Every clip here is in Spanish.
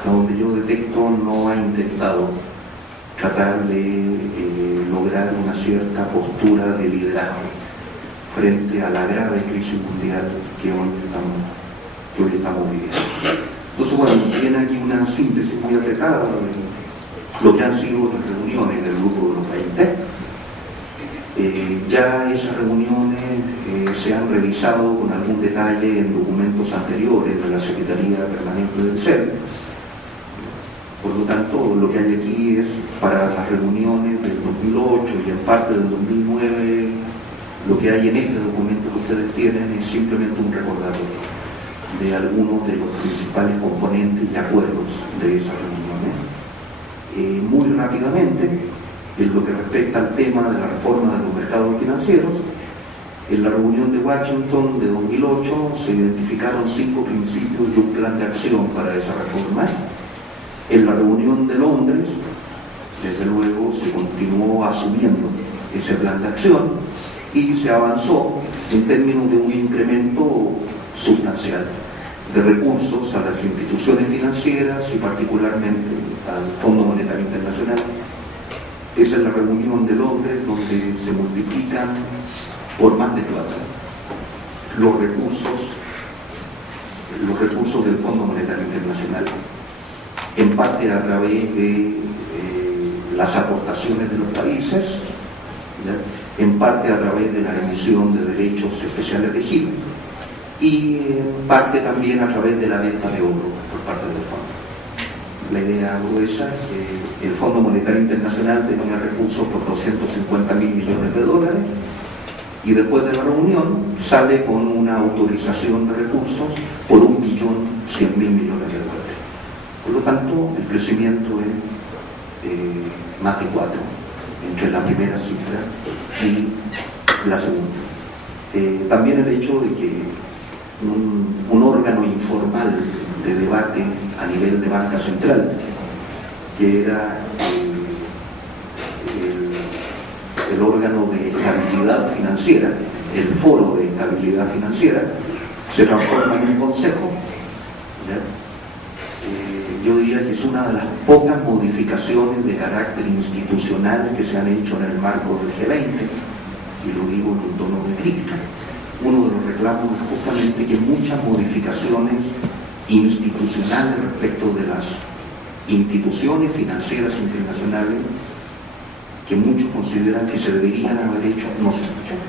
hasta donde yo detecto, no ha intentado tratar de lograr una cierta postura de liderazgo frente a la grave crisis mundial que hoy estamos viviendo. Entonces, bueno, viene aquí una síntesis muy apretada de lo que han sido las reuniones del Grupo de los 20. Ya esas reuniones se han revisado con algún detalle en documentos anteriores de la Secretaría Permanente del CEL. Por lo tanto, lo que hay aquí es para las reuniones del 2008 y en parte del 2009, lo que hay en este documento que ustedes tienen es simplemente un recordatorio de algunos de los principales componentes y acuerdos de esas reuniones. Muy rápidamente, en lo que respecta al tema de la reforma de los mercados financieros, en la reunión de Washington de 2008 se identificaron 5 principios y un plan de acción para esa reforma. En la reunión de Londres, desde luego, se continuó asumiendo ese plan de acción y se avanzó en términos de un incremento sustancial de recursos a las instituciones financieras y particularmente al Fondo Monetario Internacional. Esa es la reunión de Londres, donde se multiplican por más de 4 los recursos del Fondo Monetario Internacional, en parte a través de las aportaciones de los países, ¿ya? En parte a través de la emisión de derechos especiales de giro y en parte también a través de la venta de oro por parte del fondo. La idea gruesa es que el Fondo Monetario Internacional tenía recursos por $250.000 millones y después de la reunión sale con una autorización de recursos por $1.100.000 millones. Por lo tanto, el crecimiento es más de 4 entre la primera cifra y la segunda. También el hecho de que un órgano informal de debate a nivel de banca central, que era el órgano de estabilidad financiera, el foro de estabilidad financiera, se transforma en un consejo. Yo diría que es una de las pocas modificaciones de carácter institucional que se han hecho en el marco del G20, y lo digo en un tono de crítica. Uno de los reclamos es justamente que muchas modificaciones institucionales respecto de las instituciones financieras internacionales que muchos consideran que se deberían haber hecho, no se han hecho,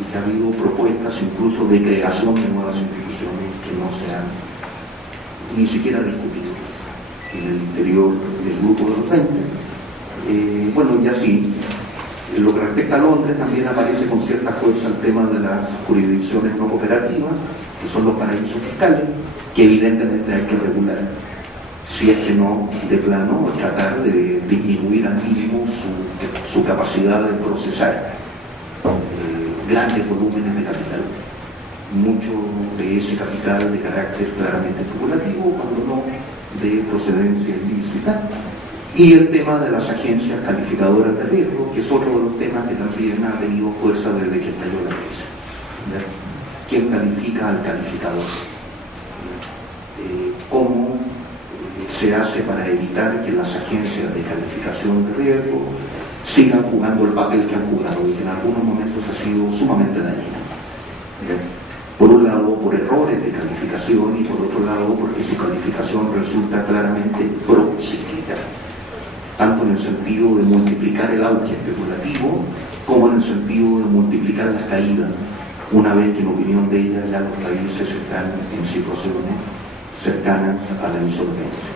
y que ha habido propuestas incluso de creación de nuevas instituciones que no se han ni siquiera discutido en el interior del Grupo de los 20. Bueno, y así, en lo que respecta a Londres, también aparece con cierta fuerza el tema de las jurisdicciones no cooperativas, que son los paraísos fiscales, que evidentemente hay que regular, si es que no, de plano, tratar de disminuir al mínimo su capacidad de procesar grandes volúmenes de capital. Mucho de ese capital de carácter claramente especulativo, cuando no de procedencia ilícita. Y el tema de las agencias calificadoras de riesgo, que es otro de los temas que también ha tenido fuerza desde que estalló la crisis. ¿Quién califica al calificador? ¿Cómo se hace para evitar que las agencias de calificación de riesgo sigan jugando el papel que han jugado y que en algunos momentos ha sido sumamente dañino? Por un lado, por errores de calificación, y por otro lado, porque su calificación resulta claramente procíclica, tanto en el sentido de multiplicar el auge especulativo, como en el sentido de multiplicar las caídas, una vez que en opinión de ella ya los países están en situaciones cercanas a la insolvencia.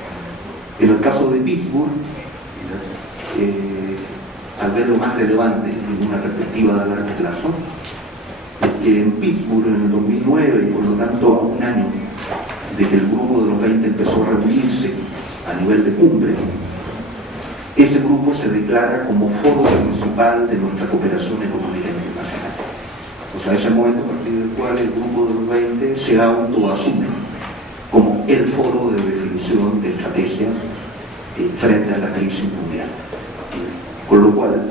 En el caso de Pittsburgh, tal vez lo más relevante en una perspectiva de largo plazo, que en Pittsburgh en el 2009, y por lo tanto a un año de que el Grupo de los 20 empezó a reunirse a nivel de cumbre, ese grupo se declara como foro principal de nuestra cooperación económica internacional. O sea, es el momento a partir del cual el Grupo de los 20 se autoasume como el foro de definición de estrategias frente a la crisis mundial. Con lo cual,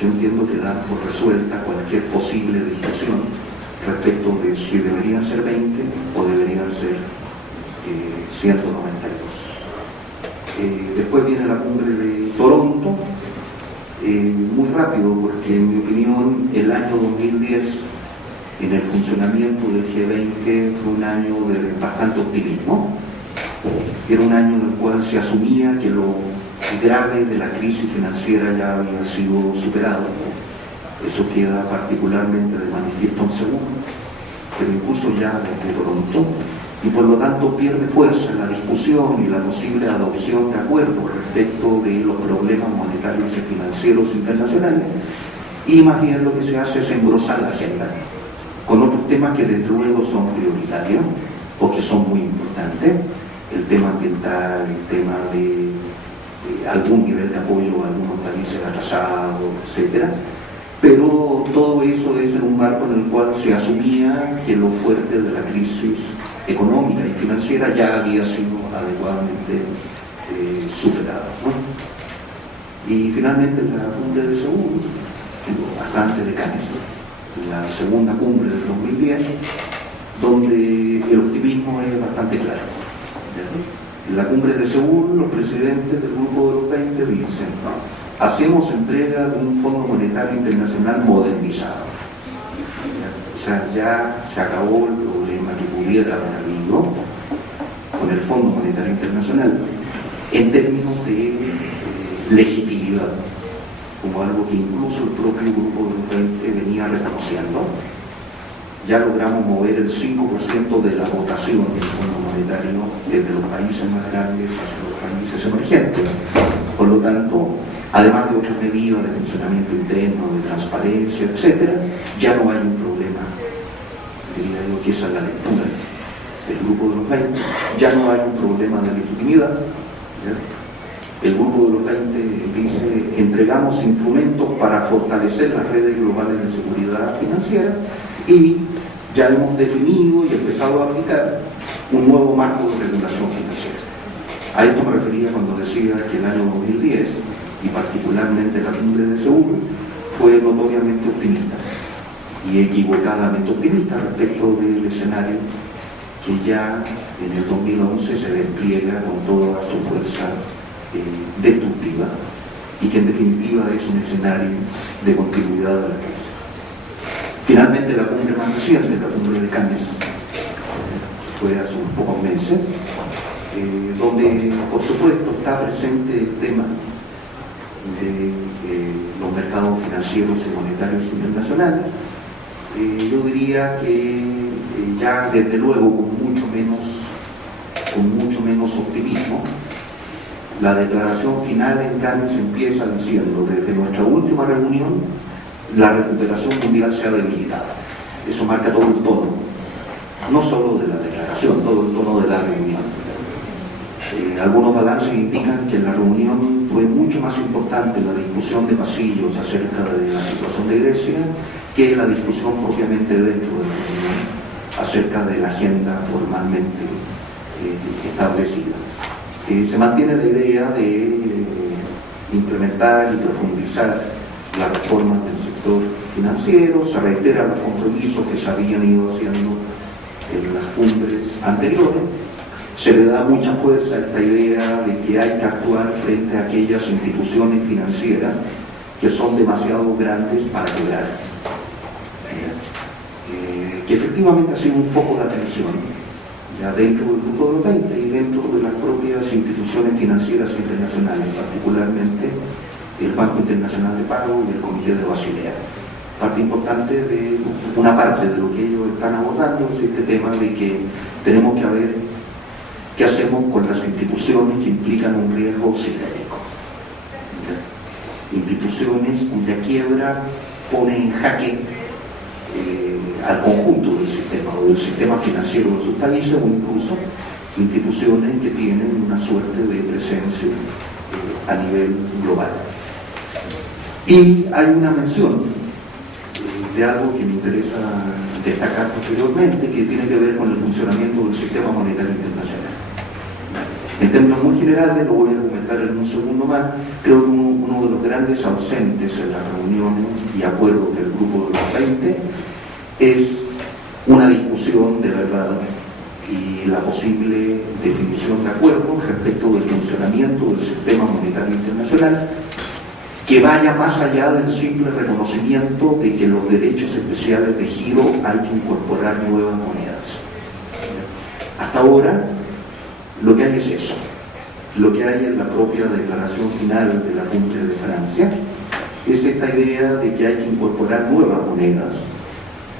yo entiendo que dan por resuelta cualquier posible discusión respecto de si deberían ser 20 o deberían ser 192. Después viene la cumbre de Toronto, muy rápido, porque en mi opinión el año 2010 en el funcionamiento del G20 fue un año de bastante optimismo. Era un año en el cual se asumía que lo grave de la crisis financiera ya había sido superado. Eso queda particularmente de manifiesto en Seúl, pero incluso ya desde Toronto, y por lo tanto pierde fuerza la discusión y la posible adopción de acuerdos respecto de los problemas monetarios y financieros internacionales, y más bien lo que se hace es engrosar la agenda con otros temas que desde luego son prioritarios o que son muy importantes: el tema ambiental, el tema de algún nivel de apoyo a algunos países atrasados, etc. Pero todo eso es en un marco en el cual se asumía que lo fuerte de la crisis económica y financiera ya había sido adecuadamente superado, ¿no? Y finalmente la cumbre de Seúl, hasta antes de Cannes, la segunda cumbre del 2010, donde el optimismo es bastante claro. En la cumbre de Seúl, los presidentes del Grupo de los 20 dicen: hacemos entrega de un Fondo Monetario Internacional modernizado. O sea, ya se acabó el problema que pudiera haber habido con el Fondo Monetario Internacional en términos de legitimidad, como algo que incluso el propio Grupo de los 20 venía reconociendo. Ya logramos mover el 5% de la votación del Fondo Monetario desde los países más grandes hacia los países emergentes. Por lo tanto, además de otras medidas de funcionamiento interno, de transparencia, etc., ya no hay un problema. Diría yo que esa es la lectura del Grupo de los 20. Ya no hay un problema de legitimidad, ¿ya? El Grupo de los 20 dice: entregamos instrumentos para fortalecer las redes globales de seguridad financiera, y ya hemos definido y empezado a aplicar un nuevo marco de regulación financiera. A esto me refería cuando decía que el año 2010, y particularmente la cumbre de Seúl, fue notoriamente optimista y equivocadamente optimista respecto del escenario que ya en el 2011 se despliega con toda su fuerza destructiva, y que en definitiva es un escenario de continuidad de la crisis. Finalmente, la cumbre más reciente, la cumbre de Cannes, fue hace unos pocos meses, donde por supuesto está presente el tema de los mercados financieros y monetarios internacionales. Yo diría que ya desde luego con mucho menos optimismo. La declaración final en Cannes empieza diciendo: desde nuestra última reunión, la recuperación mundial se ha debilitado. Eso marca todo el tono, no solo de la declaración, todo el tono de la reunión. Algunos balances indican que en la reunión fue mucho más importante la discusión de pasillos acerca de la situación de Grecia que la discusión propiamente dentro de la reunión acerca de la agenda formalmente establecida. Se mantiene la idea de implementar y profundizar las reformas del sector financiero, se reiteran los compromisos que se habían ido haciendo en las cumbres anteriores, se le da mucha fuerza a esta idea de que hay que actuar frente a aquellas instituciones financieras que son demasiado grandes para quebrar. Que efectivamente ha sido un poco la tensión ya dentro del Grupo de los 20 y dentro de las propias instituciones financieras internacionales, particularmente el Banco Internacional de Pago y el Comité de Basilea. Una parte de lo que ellos están abordando es este tema de que tenemos que ver qué hacemos con las instituciones que implican un riesgo sistémico. Instituciones cuya quiebra pone en jaque al conjunto del sistema o del sistema financiero de sus países, o incluso instituciones que tienen una suerte de presencia a nivel global. Y hay una mención de algo que me interesa destacar posteriormente, que tiene que ver con el funcionamiento del sistema monetario internacional. En términos muy generales, lo voy a comentar en un segundo más, creo que uno de los grandes ausentes en las reuniones y acuerdos del Grupo de los 20 es una discusión de verdad y la posible definición de acuerdos respecto del funcionamiento del sistema monetario internacional que vaya más allá del simple reconocimiento de que los derechos especiales de giro hay que incorporar nuevas monedas. Hasta ahora lo que hay es eso. Lo que hay en la propia declaración final de la Cumbre de Francia es esta idea de que hay que incorporar nuevas monedas,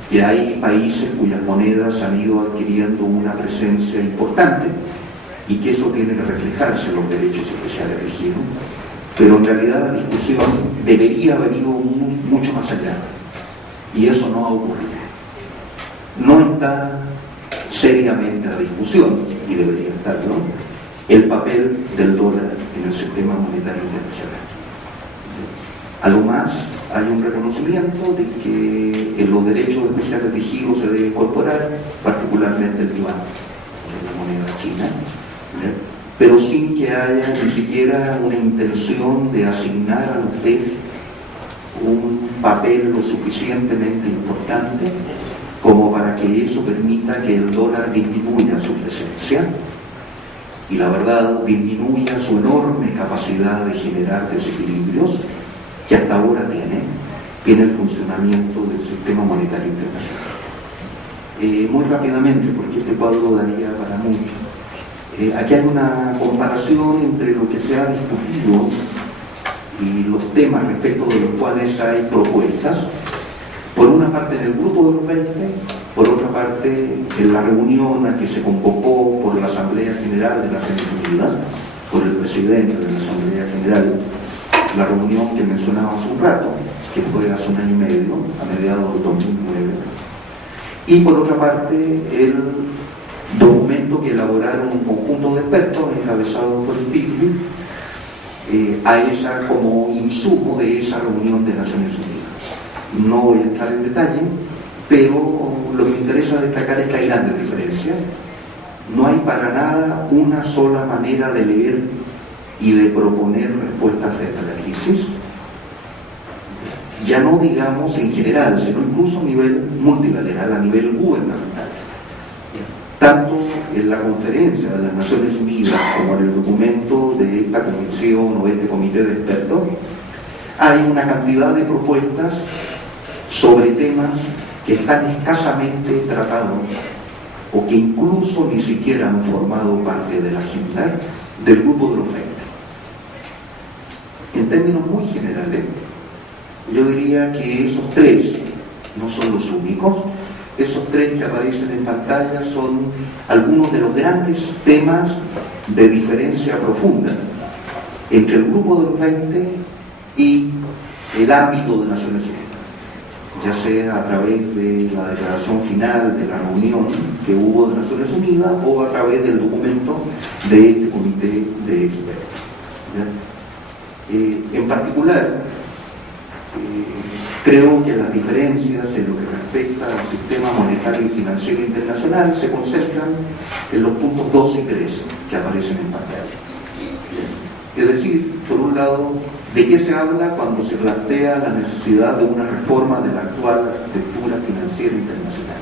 que hay países cuyas monedas han ido adquiriendo una presencia importante y que eso tiene que reflejarse en los derechos especiales de giro, pero en realidad la discusión debería haber ido mucho más allá y eso no ha ocurrido. No está seriamente a discusión, y debería estarlo, el papel del dólar en el sistema monetario internacional. A lo más hay un reconocimiento de que en los derechos especiales de giro se debe incorporar particularmente el yuan, que es la moneda china, pero sin que haya ni siquiera una intención de asignar a la FED un papel lo suficientemente importante como para que eso permita que el dólar disminuya su presencia y, la verdad, disminuya su enorme capacidad de generar desequilibrios que hasta ahora tiene en el funcionamiento del sistema monetario internacional. Muy rápidamente, porque este cuadro daría para mucho. Aquí hay una comparación entre lo que se ha discutido y los temas respecto de los cuales hay propuestas, por una parte en el grupo de los 20, por otra parte en la reunión a que se convocó por la Asamblea General de Naciones Unidas, por el presidente de la Asamblea General, la reunión que mencionaba hace un rato, que fue hace un año y medio, a mediados del 2009, y por otra parte el documento que elaboraron un conjunto de expertos encabezados por el Stiglitz a esa como insumo de esa reunión de Naciones Unidas. No voy a entrar en detalle, pero lo que me interesa destacar es que hay grandes diferencias. No hay para nada una sola manera de leer y de proponer respuestas frente a la crisis, ya no digamos en general, sino incluso a nivel multilateral, a nivel gubernamental. Tanto en la conferencia de las Naciones Unidas como en el documento de esta comisión o este comité de expertos, hay una cantidad de propuestas sobre temas que están escasamente tratados o que incluso ni siquiera han formado parte de la agenda del grupo de los 20. En términos muy generales, yo diría que esos tres no son los únicos. Esos tres que aparecen en pantalla son algunos de los grandes temas de diferencia profunda entre el grupo de los 20 y el ámbito de Naciones Unidas, ya sea a través de la declaración final de la reunión que hubo de Naciones Unidas o a través del documento de este comité de expertos. En particular, creo que las diferencias en lo que respecta al sistema monetario y financiero internacional se concentran en los puntos 2 y 3 que aparecen en pantalla. Es decir, por un lado, ¿de qué se habla cuando se plantea la necesidad de una reforma de la actual arquitectura financiera internacional?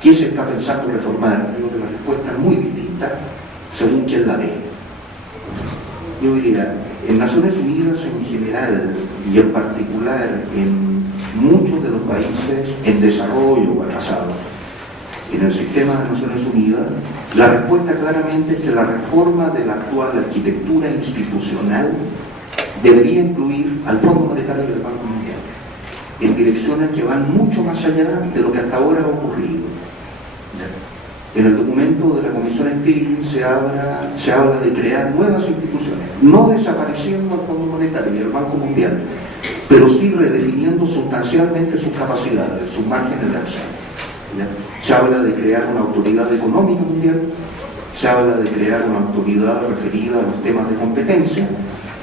¿Qué se está pensando reformar? Creo que la respuesta es muy distinta según quién la ve. Yo diría, en Naciones Unidas en general y en particular en muchos de los países en desarrollo o atrasados, en el sistema de Naciones Unidas, la respuesta claramente es que la reforma de la actual arquitectura institucional debería incluir al Fondo Monetario y al Banco Mundial en direcciones que van mucho más allá de lo que hasta ahora ha ocurrido. En el documento de la Comisión Stiglitz se habla de crear nuevas instituciones, no desapareciendo al Fondo Monetario y al Banco Mundial, pero sí redefiniendo sustancialmente sus capacidades, sus márgenes de acción. Se habla de crear una autoridad económica mundial, se habla de crear una autoridad referida a los temas de competencia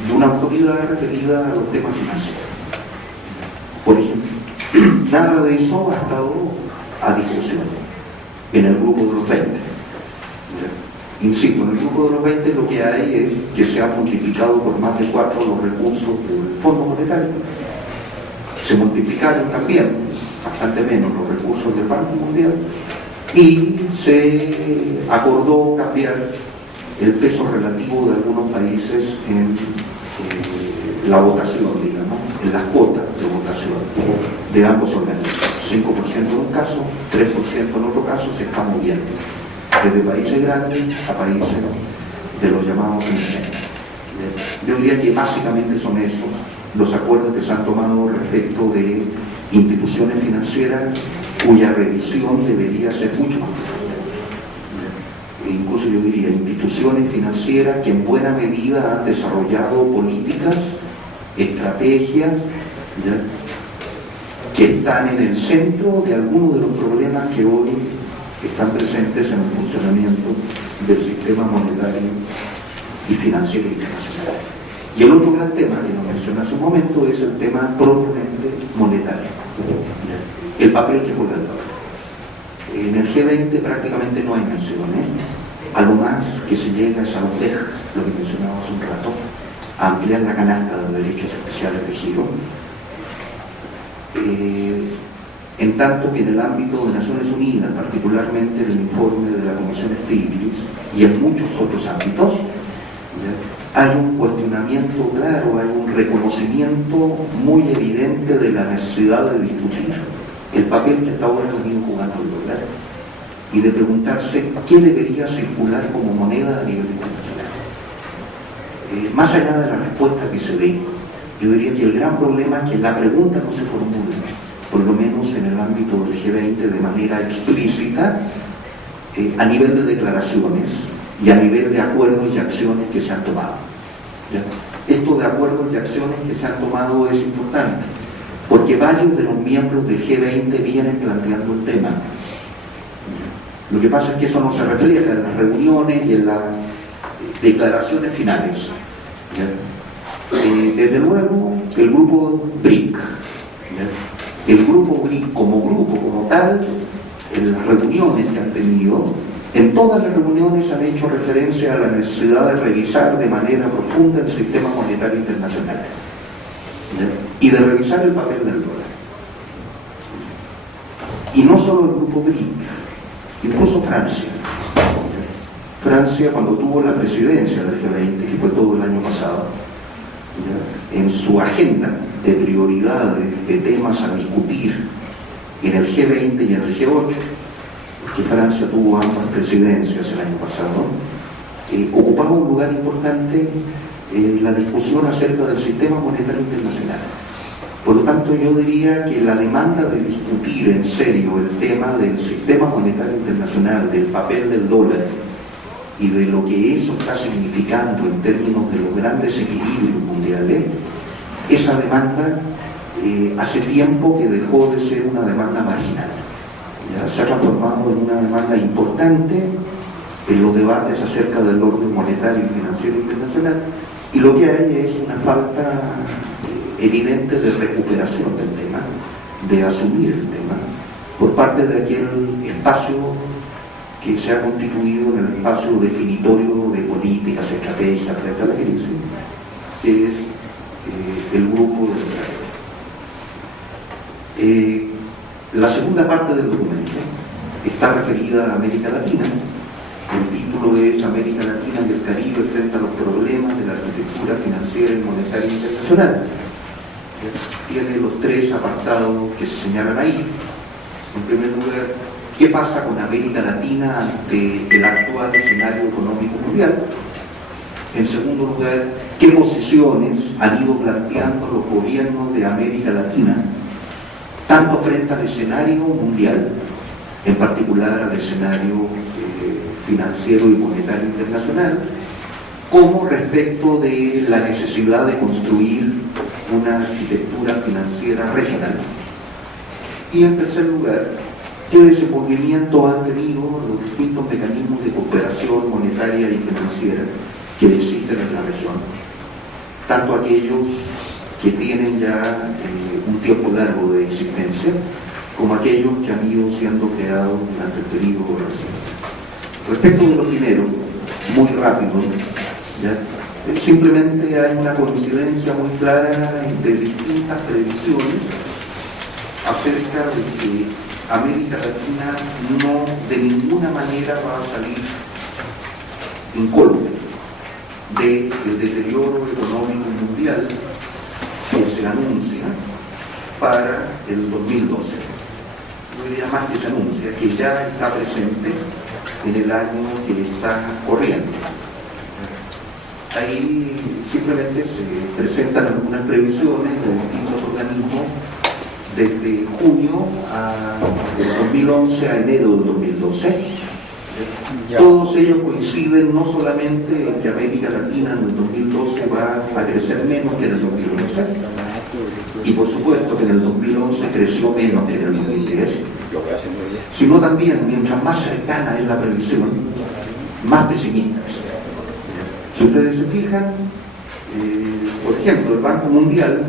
y una autoridad referida a los temas financieros. Por ejemplo, nada de eso ha estado a discusión en el grupo de los 20. Insisto, en el grupo de los 20 lo que hay es que se han multiplicado por más de 4 los recursos del Fondo Monetario. Se multiplicaron también bastante menos los recursos del Banco Mundial, y se acordó cambiar el peso relativo de algunos países en la votación, digamos, en las cuotas de votación de ambos organismos. 5% en un caso, 3% en otro caso, se está moviendo desde países grandes a países de los llamados emergentes. Yo diría que básicamente son esos los acuerdos que se han tomado respecto de instituciones financieras cuya revisión debería ser mucho más profunda. E incluso yo diría instituciones financieras que en buena medida han desarrollado políticas, estrategias, ¿ya?, que están en el centro de algunos de los problemas que hoy están presentes en el funcionamiento del sistema monetario y financiero internacional. Y el otro gran tema que nos mencioné hace un momento es el tema propiamente monetario, ¿ya?, el papel que juega el dólar. En el G20 prácticamente no hay menciones, a lo más que se llega es a los DEG, lo que mencionaba hace un rato, a ampliar la canasta de derechos especiales de giro, en tanto que en el ámbito de Naciones Unidas, particularmente en el informe de la Comisión Stiglitz y en muchos otros ámbitos, ¿ya?, hay un cuestionamiento claro, hay un reconocimiento muy evidente de la necesidad de discutir el papel que hasta ahora ha venido jugando el dólar y de preguntarse qué debería circular como moneda a nivel internacional. Más allá de la respuesta que se dé, yo diría que el gran problema es que la pregunta no se formula, por lo menos en el ámbito del G20, de manera explícita, a nivel de declaraciones y a nivel de acuerdos y acciones que se han tomado, ¿ya? Esto de acuerdos y acciones que se han tomado es importante, porque varios de los miembros del G20 vienen planteando el tema. Lo que pasa es que eso no se refleja en las reuniones y en las declaraciones finales, ¿ya? Desde luego, el grupo BRIC, ¿ya?, el grupo BRIC como tal, en las reuniones que han tenido, en todas las reuniones han hecho referencia a la necesidad de revisar de manera profunda el sistema monetario internacional, ¿ya?, y de revisar el papel del dólar. Y no solo el grupo BRIC, incluso Francia. Francia, cuando tuvo la presidencia del G20, que fue todo el año pasado, ¿ya?, en su agenda de prioridades, de temas a discutir en el G20 y en el G8, porque Francia tuvo ambas presidencias el año pasado, ocupaba un lugar importante la discusión acerca del sistema monetario internacional. Por lo tanto, yo diría que la demanda de discutir en serio el tema del sistema monetario internacional, del papel del dólar y de lo que eso está significando en términos de los grandes equilibrios mundiales, esa demanda hace tiempo que dejó de ser una demanda marginal. Ya se ha transformado en una demanda importante en los debates acerca del orden monetario y financiero internacional, y lo que hay es una falta evidente de recuperación del tema, de asumir el tema, por parte de aquel espacio que se ha constituido en el espacio definitorio de políticas, estrategias frente a la crisis, que es el grupo de la segunda parte del documento está referida a América Latina. El título es América Latina y el Caribe frente a los problemas de la arquitectura financiera y monetaria internacional. Tiene los tres apartados que se señalan ahí. En primer lugar, ¿qué pasa con América Latina ante el actual escenario económico mundial? En segundo lugar, ¿qué posiciones han ido planteando los gobiernos de América Latina, tanto frente al escenario mundial, en particular al escenario financiero y monetario internacional, como respecto de la necesidad de construir una arquitectura financiera regional? Y en tercer lugar, ¿qué desenvolvimiento han tenido los distintos mecanismos de cooperación monetaria y financiera que existen en la región? Tanto aquellos que tienen ya un tiempo largo de existencia, como aquellos que han ido siendo creados durante el periodo reciente. Respecto de lo primero, muy rápido, ¿ya? Simplemente hay una coincidencia muy clara entre distintas previsiones acerca de que América Latina no de ninguna manera va a salir incólume del deterioro económico mundial que se anuncia para el 2012. No diría más que se anuncia, que ya está presente en el año que está corriendo. Ahí simplemente se presentan algunas previsiones de distintos organismos desde junio del 2011 a enero del 2012. Todos ellos coinciden no solamente en que América Latina en el 2012 va a crecer menos que en el 2011, y por supuesto que en el 2011 creció menos que en el 2010, sino también, mientras más cercana es la previsión, más pesimista es. Si ustedes se fijan, por ejemplo, el Banco Mundial,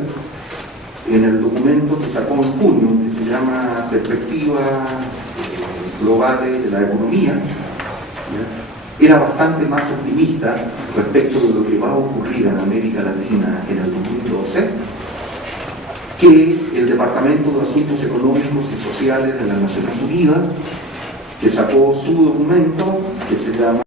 en el documento que sacó en junio, que se llama Perspectivas Globales de la Economía, era bastante más optimista respecto de lo que va a ocurrir en América Latina en el 2012 que el Departamento de Asuntos Económicos y Sociales de las Naciones Unidas, que sacó su documento que se llama